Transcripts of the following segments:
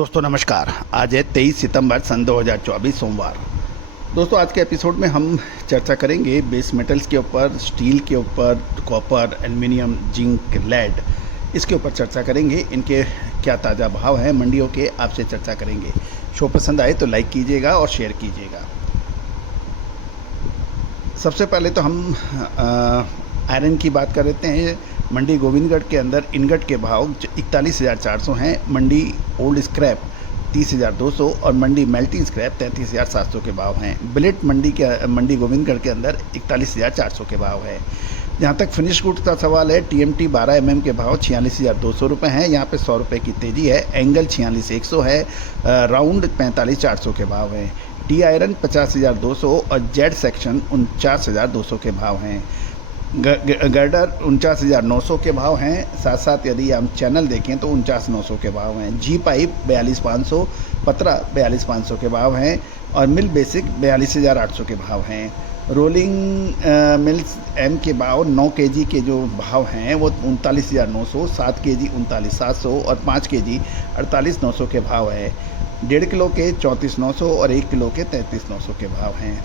दोस्तों नमस्कार। आज है 23 सितंबर सन 2024 सोमवार। दोस्तों आज के एपिसोड में हम चर्चा करेंगे बेस मेटल्स के ऊपर, स्टील के ऊपर, कॉपर, एल्युमिनियम, जिंक, लेड, इसके ऊपर चर्चा करेंगे। इनके क्या ताज़ा भाव हैं मंडियों के, आपसे चर्चा करेंगे। शो पसंद आए तो लाइक कीजिएगा और शेयर कीजिएगा। सबसे पहले तो हम आयरन की बात कर लेते हैं। मंडी गोविंदगढ़ के अंदर इनगट के भाव 41,400 हैं। मंडी ओल्ड स्क्रैप 30,200 और मंडी मेल्टिंग स्क्रैप 33,700 के भाव हैं। बिलेट मंडी गोविंदगढ़ के अंदर 41,400 के भाव है। जहाँ तक फिनिश गुड्स का सवाल है, TMT 12 mm के भाव 46,200 रुपये हैं। यहाँ पे 100 रुपये की तेज़ी है। एंगल 46,100 है। राउंड 45,400 के भाव हैं। टी आयरन 50,200 और जेड सेक्शन 49,200 के भाव हैं। गर्डर 49,900 के भाव हैं। साथ साथ यदि हम चैनल देखें तो 49,900 के भाव हैं। जी पाइप 42,500, पतरा 42,500 के भाव हैं और मिल बेसिक 42,800 के भाव हैं। रोलिंग मिल्स एम के भाव 9 kg के जो भाव हैं वो 39,900, 7 kg 39,700 और 5 kg 48,900 के भाव है। 1.5 किलो के 34,900 और 1 किलो के 33,900 के भाव हैं।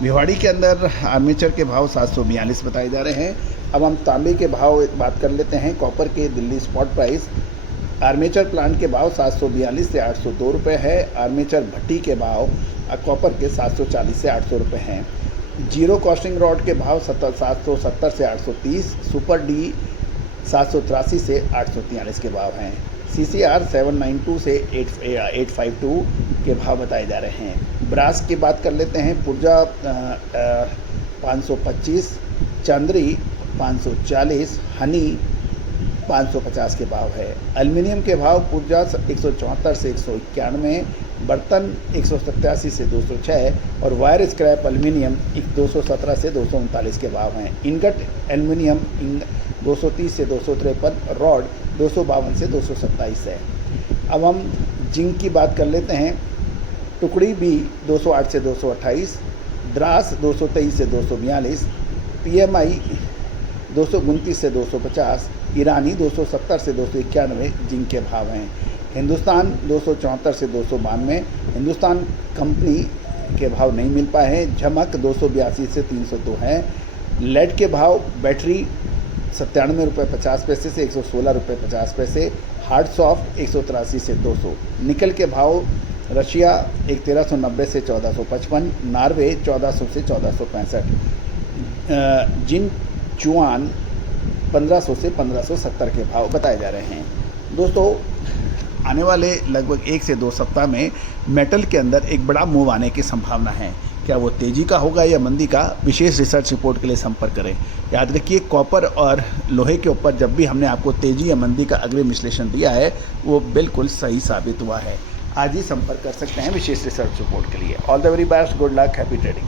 भिवाड़ी के अंदर आर्मेचर के भाव 742 बताए जा रहे हैं। अब हम तांबे के भाव बात कर लेते हैं। कॉपर के Delhi spot price armature plant के भाव 742 से 802 रुपये है। आर्मेचर भट्टी के भाव कॉपर के 740 से 800 रुपये हैं। जीरो कॉस्टिंग रॉड के भाव 770 से 830, सुपर डी 783 से 843 के भाव हैं। CCR 792 से 852 के भाव बताए जा रहे हैं। ब्रास की बात कर लेते हैं। पुर्जा 525, चांदरी 540, हनी 550 के भाव है। एल्युमिनियम के भाव पुर्जा 174 से 191, बर्तन 187 से 206 और वायर स्क्रैप एल्युमिनियम 217 से 239 के भाव हैं। इनगट एल्युमिनियम 230 से 253, रॉड 252 से 227 है। अब हम जिंक की बात कर लेते हैं। टुकड़ी भी 208 से 228, द्रास 223 से 242, PMI 229 से 250, ईरानी 270 से 291 जिंक के भाव हैं। हिंदुस्तान 274 से 292, हिंदुस्तान कंपनी के भाव नहीं मिल पाए हैं। झमक 282 से 302 हैं। लेड के भाव बैटरी 97 रुपये 50 पैसे से 116 रुपये 50 पैसे, हार्ड सॉफ्ट 183 से 200। निकल के भाव रशिया 1390 से 1455, नॉर्वे 1400 से 1465, जिन चुआन 1500 से 1570 के भाव बताए जा रहे हैं। दोस्तों आने वाले लगभग 1 से 2 सप्ताह में मेटल के अंदर एक बड़ा मूव आने की संभावना है। क्या वो तेज़ी का होगा या मंदी का? विशेष रिसर्च रिपोर्ट के लिए संपर्क करें। याद रखिए, कॉपर और लोहे के ऊपर जब भी हमने आपको तेज़ी या मंदी का अग्रिम विश्लेषण दिया है वो बिल्कुल सही साबित हुआ है। आज ही संपर्क कर सकते हैं विशेष रिसर्च रिपोर्ट के लिए। All the very best, good luck, happy trading.